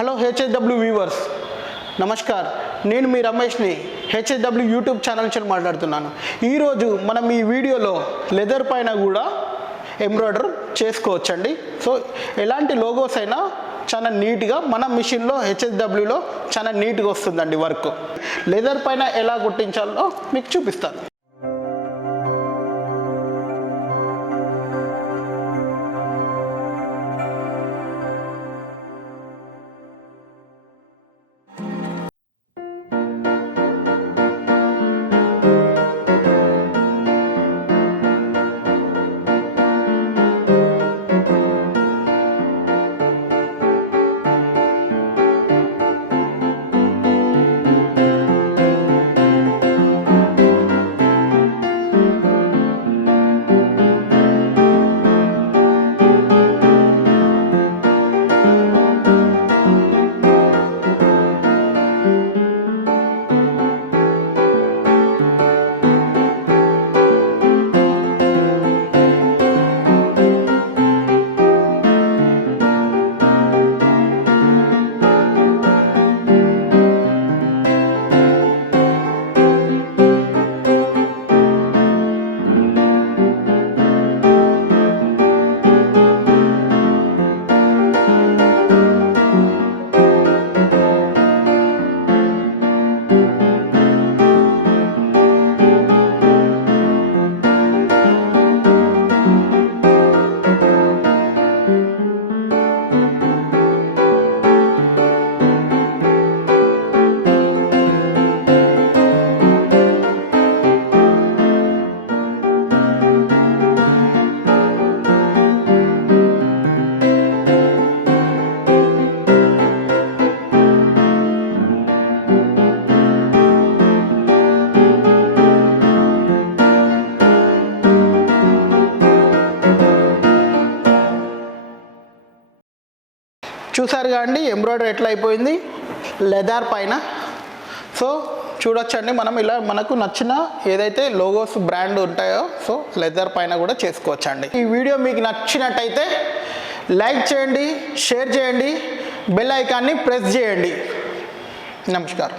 Hello HSW viewers నమస్కార్. నేను మీ రమేష్ని హెచ్ఎస్డబ్ల్యూ యూట్యూబ్ ఛానల్ నుంచి మాట్లాడుతున్నాను. ఈరోజు మనం ఈ వీడియోలో లెదర్ పైన కూడా ఎంబ్రాయిడర్ చేసుకోవచ్చండి. సో ఎలాంటి లోగోస్ అయినా చాలా నీట్గా మన మిషన్లో హెచ్ఎస్డబ్ల్యూలో చాలా నీట్గా వస్తుందండి వర్క్. లెదర్ పైన ఎలా కుట్టించాలో మీకు చూపిస్తాను. చూసారుగా అండి? ఎంబ్రాయిడరీ ఎట్లా అయిపోయింది లెదర్ పైన. సో చూడొచ్చండి మనం ఇలా మనకు నచ్చిన ఏదైతే లోగోస్ బ్రాండ్ ఉంటాయో సో లెదర్ పైన కూడా చేసుకోవచ్చండి. ఈ వీడియో మీకు నచ్చినట్టయితే లైక్ చేయండి షేర్ చేయండి బెల్ ఐకాన్ని ప్రెస్ చేయండి. నమస్కారం.